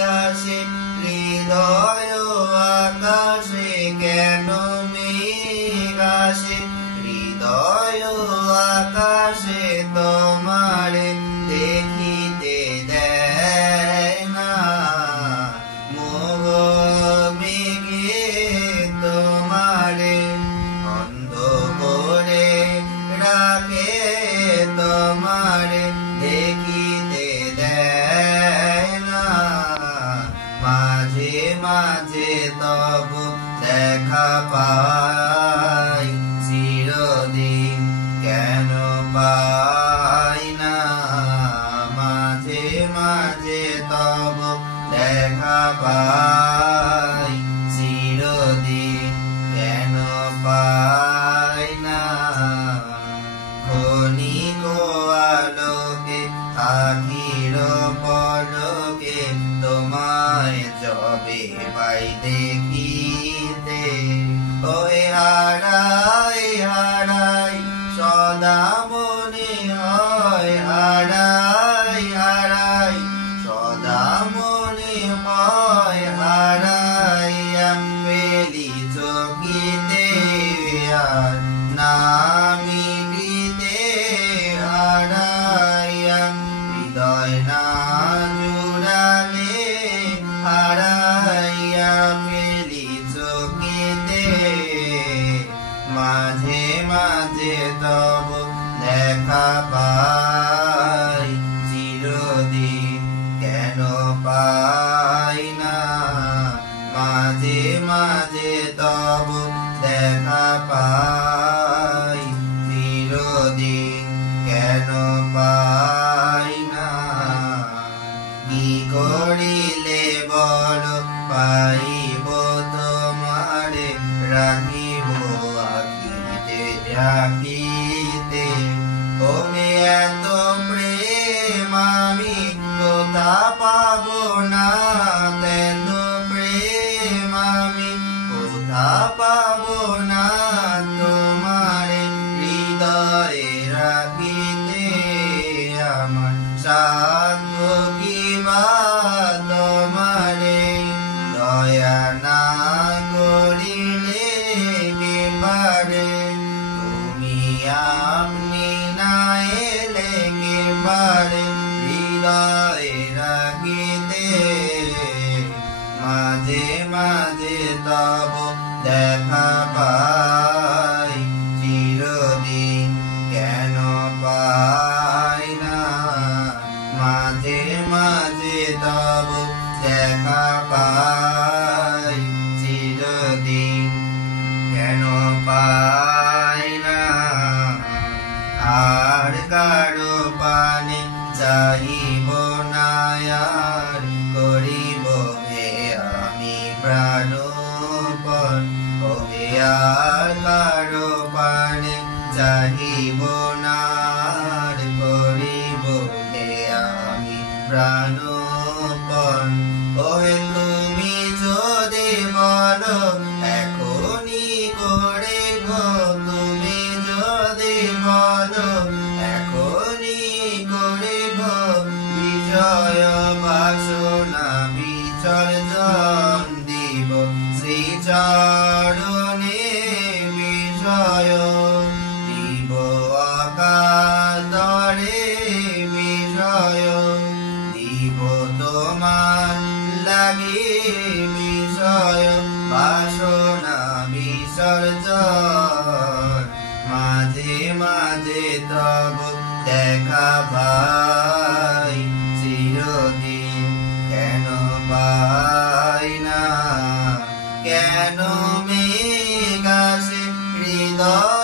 গাছে হৃদয় আকাশে কেন মেঘ আসে হৃদয় আকাশে তোমারে দেখিতে দেয় না মোহ মেঘে তোমারে অন্ধ করে রাখে তোমারে দেখিতে দেয় না মাঝে মাঝে তব দেখা পাই চিরদিন কেন পাই না মাঝে মাঝে তব দেখা পাই চিরদিন কেন পাই না ক্ষণিক আলোকে আখির পলকে তোমায় যবে পাই দেখিতে ওই হারাই হারাই সদা মনে হয় হারাই হারাই সদা মনে হয় হারাইয়া পেলি চকিতে আর নামিতে হারাইয়া হৃদয় না জুড়ালে হারাইয়া পেলি চকিতে মাঝে মাঝে তব দেখা পাই চিরদিন কেন পাই না মাঝে মাঝে তব দেখা পাই চিরদিন কেন পাই না কি করিলে বল পাইব তোমারে রাখিব আখিতে রাখিতে ওমে এত প্রেম আমি কোথা পাব না তেন প্রেম আমি কোথা পাব না তোমারে হৃদয়ে রাখিতে আমার সাধ্য কিবা তোমারে দয়া না করিলে কে পারে তুমি আমনি না এলে কে পারে হৃদয়ে রাখিতে মাঝে মাঝে তব দেখা পাই চিরদিন কেন পাই না মাঝে মাঝে তব দেখা পাই চিরদিন কেন পাই না আর কারো পানে চাহিব না আর করিব হে আমি প্রাণপণ ওহে আর কারো পানে চাহিব না আর করিব হে আমি প্রাণপণ ওহে তুমি যদি বলো এখনি করিব তুমি যদি বলো এখনি করিব বিজয় বাসনা বিসর্জন দিব শ্রীচরণে বিজয় দিব অকাতরে বিজয় দিব তোমার লাগি বিজয় বাসনা বিসর্জন মাঝে মাঝে তব দেখা পাই চিরদিন কেন পাই না কেন মেঘ আসে হৃদয়